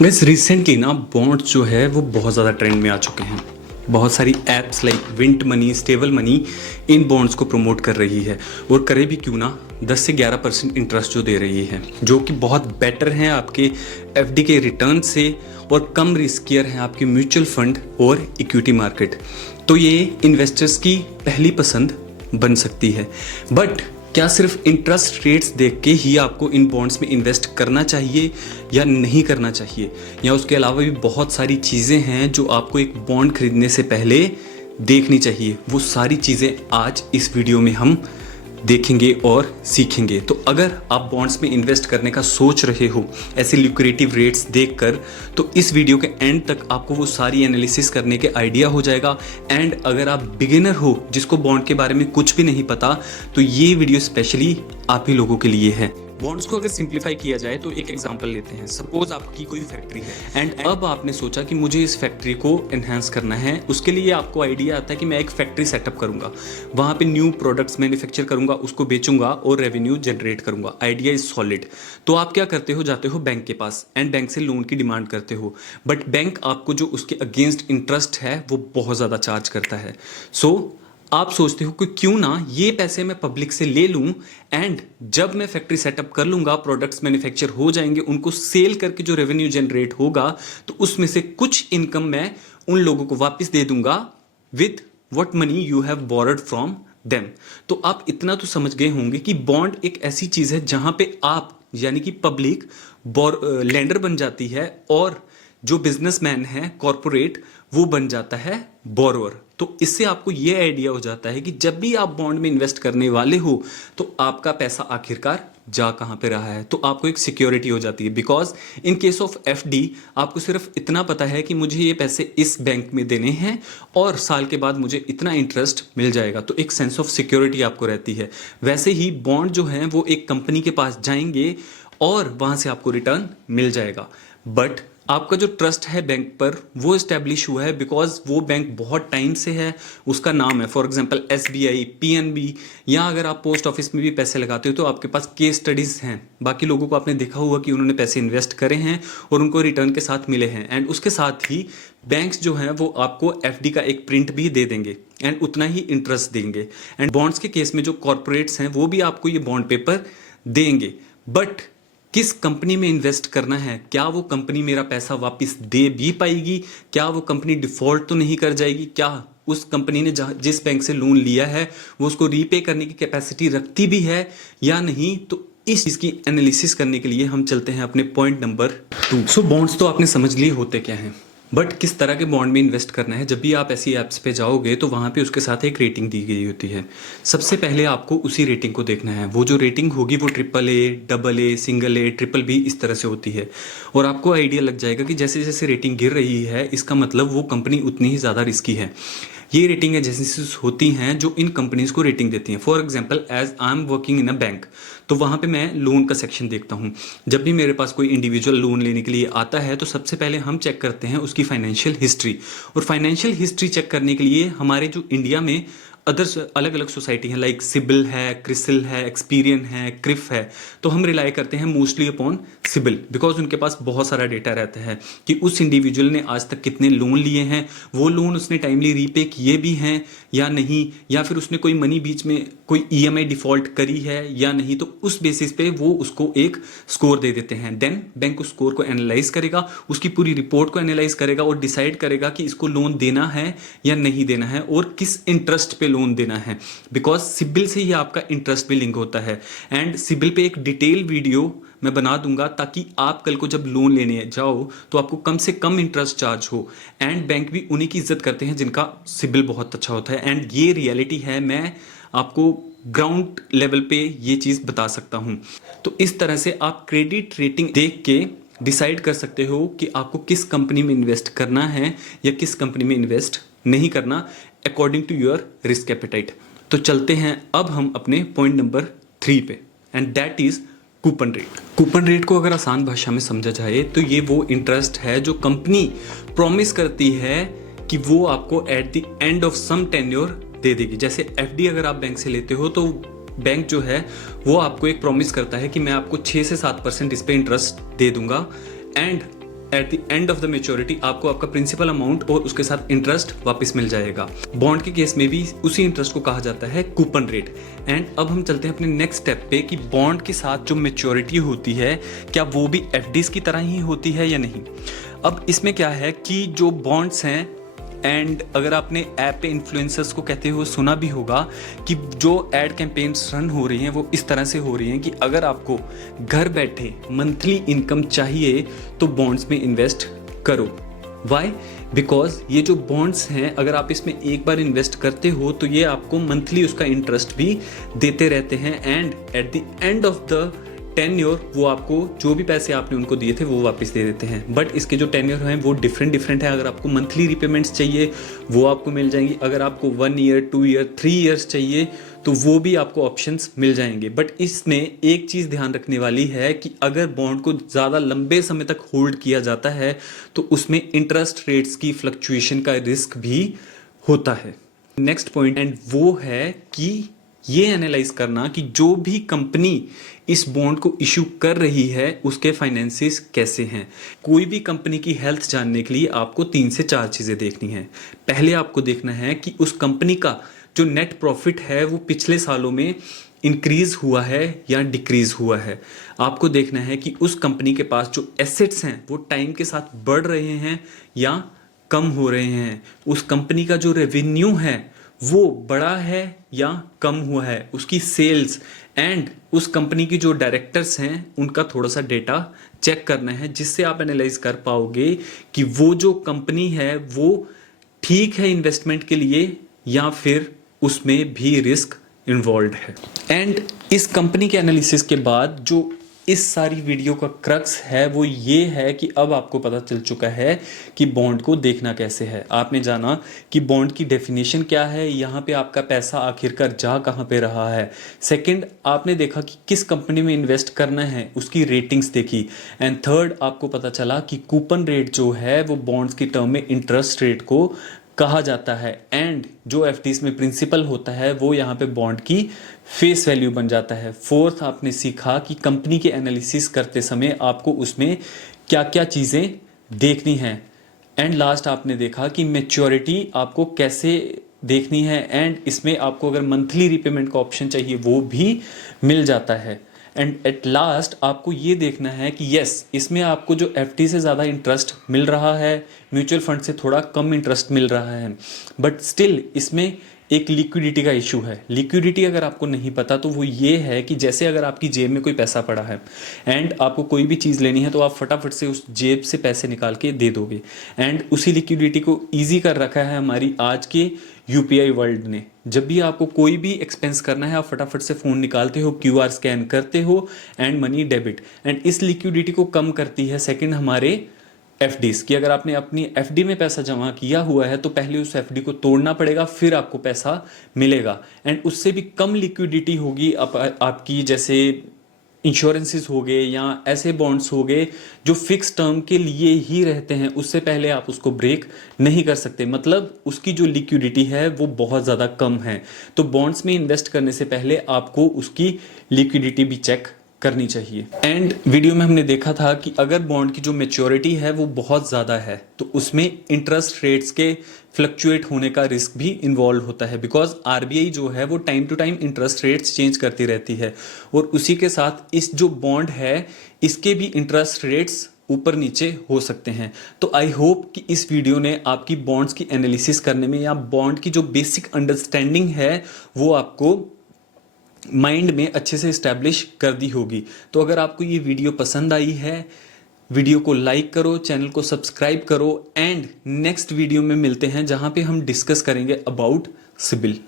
Guys recently ना bonds जो है वो बहुत ज़्यादा ट्रेंड में आ चुके हैं। बहुत सारी apps like Wint Money, Stable Money in bonds को प्रमोट कर रही है और करे भी क्यों ना 10 से 11% इंटरेस्ट जो दे रही है, जो कि बहुत बेटर है आपके एफडी के रिटर्न से और कम रिस्कियर है आपके म्यूचुअल फंड और इक्विटी मार्केट। तो ये इन्वेस्टर्स की पहली पसंद बन सकती है। बट क्या सिर्फ इंटरेस्ट रेट्स देख के ही आपको इन बॉन्ड्स में इन्वेस्ट करना चाहिए या नहीं करना चाहिए, या उसके अलावा भी बहुत सारी चीज़ें हैं जो आपको एक बॉन्ड खरीदने से पहले देखनी चाहिए। वो सारी चीज़ें आज इस वीडियो में हम देखेंगे और सीखेंगे। तो अगर आप बॉन्ड्स में इन्वेस्ट करने का सोच रहे हो ऐसे ल्यूक्रेटिव रेट्स देखकर, तो इस वीडियो के एंड तक आपको वो सारी एनालिसिस करने के आइडिया हो जाएगा। एंड अगर आप बिगिनर हो जिसको बॉन्ड के बारे में कुछ भी नहीं पता, तो ये वीडियो स्पेशली आप ही लोगों के लिए है। बॉन्ड्स को अगर सिंप्लीफाई किया जाए तो एक एग्जांपल लेते हैं। सपोज आपकी कोई फैक्ट्री है एंड अब आपने सोचा कि मुझे इस फैक्ट्री को एनहांस करना है। उसके लिए आपको आइडिया आता है कि मैं एक फैक्ट्री सेटअप करूंगा, वहां पे न्यू प्रोडक्ट्स मैन्युफैक्चर करूंगा, उसको बेचूंगा और रेवेन्यू जनरेट करूंगा। Idea is solid. तो आप क्या करते हो, जाते हो बैंक के पास एंड बैंक से लोन की डिमांड करते हो। बट बैंक आपको जो उसके अगेंस्ट इंटरेस्ट है वो बहुत ज़्यादा चार्ज करता है। सो आप सोचते हो कि क्यों ना ये पैसे मैं पब्लिक से ले लूं एंड जब मैं फैक्ट्री सेटअप कर लूंगा, प्रोडक्ट्स मैन्युफैक्चर हो जाएंगे, उनको सेल करके जो रेवेन्यू जनरेट होगा तो उसमें से कुछ इनकम मैं उन लोगों को वापस दे दूंगा with what money you have borrowed from them. तो आप इतना तो समझ गए होंगे कि बॉन्ड एक ऐसी चीज है जहां पे आप यानी कि पब्लिक लेंडर बन जाती है और जो बिजनेसमैन है कॉरपोरेट वो बन जाता है बोरोवर। तो इससे आपको ये आइडिया हो जाता है कि जब भी आप बॉन्ड में इन्वेस्ट करने वाले हो तो आपका पैसा आखिरकार जा कहां पे रहा है। तो आपको एक सिक्योरिटी हो जाती है। Because in case of FD आपको सिर्फ इतना पता है कि मुझे ये पैसे इस बैंक में देने हैं और साल के बाद मुझे इतना इंटरेस्ट मिल जाएगा। तो एक सेंस ऑफ सिक्योरिटी आपको रहती है। वैसे ही बॉन्ड जो है वो एक कंपनी के पास जाएंगे और वहां से आपको रिटर्न मिल जाएगा। बट आपका जो ट्रस्ट है बैंक पर वो इस्टेब्लिश हुआ है बिकॉज वो बैंक बहुत टाइम से है, उसका नाम है। फॉर एग्जांपल एसबीआई, पीएनबी, या अगर आप पोस्ट ऑफिस में भी पैसे लगाते हो तो आपके पास केस स्टडीज हैं। बाकी लोगों को आपने देखा होगा कि उन्होंने पैसे इन्वेस्ट करे हैं और उनको रिटर्न के साथ मिले हैं। एंड उसके साथ ही बैंक्स जो हैं वो आपको एफडी का एक प्रिंट भी दे देंगे एंड उतना ही इंटरेस्ट देंगे। एंड बॉन्ड्स के केस में जो कॉरपोरेट्स हैं वो भी आपको ये बॉन्ड पेपर देंगे। बट किस कंपनी में इन्वेस्ट करना है, क्या वो कंपनी मेरा पैसा वापस दे भी पाएगी, क्या वो कंपनी डिफॉल्ट तो नहीं कर जाएगी, क्या उस कंपनी ने जिस बैंक से लोन लिया है वो उसको रीपे करने की कैपेसिटी रखती भी है या नहीं। तो इस चीज की एनालिसिस करने के लिए हम चलते हैं अपने पॉइंट नंबर 2। सो बॉन्ड्स तो आपने समझ लिए होते क्या हैं, बट किस तरह के बॉन्ड में इन्वेस्ट करना है। जब भी आप ऐसी ऐप्स पे जाओगे तो वहाँ पे उसके साथ एक रेटिंग दी गई होती है। सबसे पहले आपको उसी रेटिंग को देखना है। वो जो रेटिंग होगी वो AAA, AA, single A, triple B इस तरह से होती है। और आपको आइडिया लग जाएगा कि जैसे जैसे रेटिंग गिर रही है इसका मतलब वो कंपनी उतनी ही ज़्यादा रिस्की है। ये रेटिंग एजेंसीज होती हैं जो इन कंपनीज को रेटिंग देती हैं। For example as I am working in a bank, तो वहाँ पे मैं लोन का सेक्शन देखता हूँ। जब भी मेरे पास कोई इंडिविजुअल लोन लेने के लिए आता है तो सबसे पहले हम चेक करते हैं उसकी फाइनेंशियल हिस्ट्री। और फाइनेंशियल हिस्ट्री चेक करने के लिए हमारे जो इंडिया में अदर्स अलग अलग सोसाइटी हैं लाइक सिबिल है, क्रिसिल है, एक्सपीरियन है, क्रिफ है, तो हम रिलाई करते हैं मोस्टली अपॉन सिबिल। बिकॉज उनके पास बहुत सारा डेटा रहता है कि उस इंडिविजुअल ने आज तक कितने लोन लिए हैं, वो लोन उसने टाइमली रीपे किए भी हैं या नहीं, या फिर उसने कोई मनी बीच में कोई ईएमआई डिफॉल्ट करी है या नहीं। तो उस बेसिस पे वो उसको एक स्कोर दे देते हैं। देन बैंक उस स्कोर को एनालाइज करेगा, उसकी पूरी रिपोर्ट को एनालाइज करेगा और डिसाइड करेगा कि इसको लोन देना है या नहीं देना है और किस इंटरेस्ट पे लोन देना है। बिकॉज सिबिल से ही आपका इंटरेस्ट भी लिंक होता है। एंड सिबिल पे एक डिटेल वीडियो मैं बना दूंगा ताकि आप कल को जब लोन लेने जाओ तो आपको कम से कम इंटरेस्ट चार्ज हो। एंड बैंक भी उन्हीं की इज्जत करते हैं जिनका सिबिल बहुत अच्छा होता है। एंड ये रियलिटी है, मैं आपको ग्राउंड लेवल पे ये चीज़ बता सकता हूँ। तो इस तरह से आप क्रेडिट रेटिंग देख के डिसाइड कर सकते हो कि आपको किस कंपनी में इन्वेस्ट करना है या किस कंपनी में इन्वेस्ट नहीं करना according to your risk appetite. तो चलते हैं अब हम अपने पॉइंट नंबर 3 पे, and that is coupon rate. Coupon rate को अगर आसान भाषा में समझा जाए तो ये वो इंटरेस्ट है जो कंपनी प्रॉमिस करती है कि वो आपको at the end of some tenure दे देगी। जैसे एफडी अगर आप बैंक से लेते हो तो बैंक जो है वो आपको एक प्रॉमिस करता है कि मैं आपको 6 से 7% इस पे इंटरेस्ट दे दूंगा and eight the end of the maturity आपको आपका प्रिंसिपल अमाउंट और उसके साथ इंटरेस्ट वापस मिल जाएगा। बॉन्ड के केस में भी उसी इंटरेस्ट को कहा जाता है कूपन रेट। एंड अब हम चलते हैं अपने नेक्स्ट स्टेप पे कि बॉन्ड के साथ जो मेच्योरिटी होती है क्या वो भी एफडीज की तरह ही होती है या नहीं। अब इसमें क्या है कि जो बॉन्ड्स हैं, एंड अगर आपने ऐप पे इन्फ्लुएंसर्स को कहते हुए सुना भी होगा कि जो एड कैंपेन्स रन हो रही हैं वो इस तरह से हो रही हैं कि अगर आपको घर बैठे मंथली इनकम चाहिए तो बॉन्ड्स में इन्वेस्ट करो। वाई? बिकॉज ये जो बॉन्ड्स हैं अगर आप इसमें एक बार इन्वेस्ट करते हो तो ये आपको मंथली उसका इंटरेस्ट भी देते रहते हैं, and eight the end of the tenure वो आपको जो भी पैसे आपने उनको दिए थे वो वापस दे देते हैं। बट इसके जो टेन्योर हैं वो डिफरेंट है। अगर आपको मंथली रिपेमेंट्स चाहिए वो आपको मिल जाएंगी, अगर आपको 1 ईयर 2 ईयर 3 ईयर्स चाहिए तो वो भी आपको ऑप्शंस मिल जाएंगे। बट इसमें एक चीज़ ध्यान रखने वाली है कि अगर बॉन्ड को ज़्यादा लंबे समय तक होल्ड किया जाता है तो उसमें इंटरेस्ट रेट्स की फ्लक्चुएशन का रिस्क भी होता है। नेक्स्ट पॉइंट एंड वो है कि ये एनालाइज करना कि जो भी कंपनी इस बॉन्ड को इशू कर रही है उसके फाइनेंसिस कैसे हैं। कोई भी कंपनी की हेल्थ जानने के लिए आपको 3 से 4 चीज़ें देखनी है। पहले आपको देखना है कि उस कंपनी का जो नेट प्रॉफिट है वो पिछले सालों में इंक्रीज हुआ है या डिक्रीज हुआ है। आपको देखना है कि उस कंपनी के पास जो एसेट्स हैं वो टाइम के साथ बढ़ रहे हैं या कम हो रहे हैं। उस कंपनी का जो रेवेन्यू है वो बड़ा है या कम हुआ है, उसकी सेल्स एंड उस कंपनी की जो डायरेक्टर्स हैं उनका थोड़ा सा डेटा चेक करना है, जिससे आप एनालाइज कर पाओगे कि वो जो कंपनी है वो ठीक है इन्वेस्टमेंट के लिए या फिर उसमें भी रिस्क इन्वॉल्व है। एंड इस कंपनी के एनालिसिस के बाद जो इस सारी वीडियो का क्रक्स है वो ये है कि अब आपको पता चल चुका है कि बॉन्ड को देखना कैसे है। आपने जाना कि बॉन्ड की डेफिनेशन क्या है, यहाँ पे आपका पैसा आखिरकार जा कहाँ पे रहा है। सेकंड, आपने देखा कि किस कंपनी में इन्वेस्ट करना है, उसकी रेटिंग्स देखी। एंड थर्ड, आपको पता चला कि कूपन रेट जो है वो बॉन्ड्स की टर्म में इंटरेस्ट रेट को कहा जाता है, एंड जो एफडीज में प्रिंसिपल होता है वो यहाँ पे बॉन्ड की फेस वैल्यू बन जाता है। फोर्थ, आपने सीखा कि कंपनी के एनालिसिस करते समय आपको उसमें क्या क्या चीज़ें देखनी हैं। एंड लास्ट, आपने देखा कि मैच्योरिटी आपको कैसे देखनी है, एंड इसमें आपको अगर मंथली रिपेमेंट का ऑप्शन चाहिए वो भी मिल जाता है। एंड एट लास्ट आपको ये देखना है कि यस, इसमें आपको जो एफडी से ज़्यादा इंटरेस्ट मिल रहा है, म्यूचुअल फंड से थोड़ा कम इंटरेस्ट मिल रहा है, बट स्टिल इसमें एक लिक्विडिटी का इशू है। लिक्विडिटी अगर आपको नहीं पता तो वो ये है कि जैसे अगर आपकी जेब में कोई पैसा पड़ा है एंड आपको कोई भी चीज़ लेनी है तो आप फटाफट से उस जेब से पैसे निकाल के दे दोगे। एंड उसी लिक्विडिटी को ईजी कर रखा है हमारी आज के यूपीआई वर्ल्ड ने। जब भी आपको कोई भी एक्सपेंस करना है आप फटाफट से फ़ोन निकालते हो, क्यूआर स्कैन करते हो एंड मनी डेबिट। एंड इस लिक्विडिटी को कम करती है सेकंड हमारे एफडीज की। अगर आपने अपनी एफडी में पैसा जमा किया हुआ है तो पहले उस एफडी को तोड़ना पड़ेगा, फिर आपको पैसा मिलेगा। एंड उससे भी कम लिक्विडिटी होगी आपकी, जैसे इंश्योरेंसेस हो गए या ऐसे बॉन्ड्स हो गए जो फिक्स टर्म के लिए ही रहते हैं, उससे पहले आप उसको ब्रेक नहीं कर सकते। मतलब उसकी जो लिक्विडिटी है वो बहुत ज़्यादा कम है। तो बॉन्ड्स में इन्वेस्ट करने से पहले आपको उसकी लिक्विडिटी भी चेक करनी चाहिए। एंड वीडियो में हमने देखा था कि अगर बॉन्ड की जो मैच्योरिटी है वो बहुत ज़्यादा है तो उसमें इंटरेस्ट रेट्स के फ्लक्चुएट होने का रिस्क भी इन्वॉल्व होता है, बिकॉज आरबीआई जो है वो time to time interest rates change करती रहती है और उसी के साथ इस जो बॉन्ड है इसके भी इंटरेस्ट रेट्स ऊपर नीचे हो सकते हैं। तो आई होप कि इस वीडियो ने आपकी बॉन्ड्स की एनालिसिस करने में या बॉन्ड की जो बेसिक अंडरस्टैंडिंग है वो आपको माइंड में अच्छे से इस्टेब्लिश कर दी होगी। तो अगर आपको ये वीडियो पसंद आई है, वीडियो को लाइक करो, चैनल को सब्सक्राइब करो, एंड नेक्स्ट वीडियो में मिलते हैं जहां पे हम डिस्कस करेंगे अबाउट सिबिल।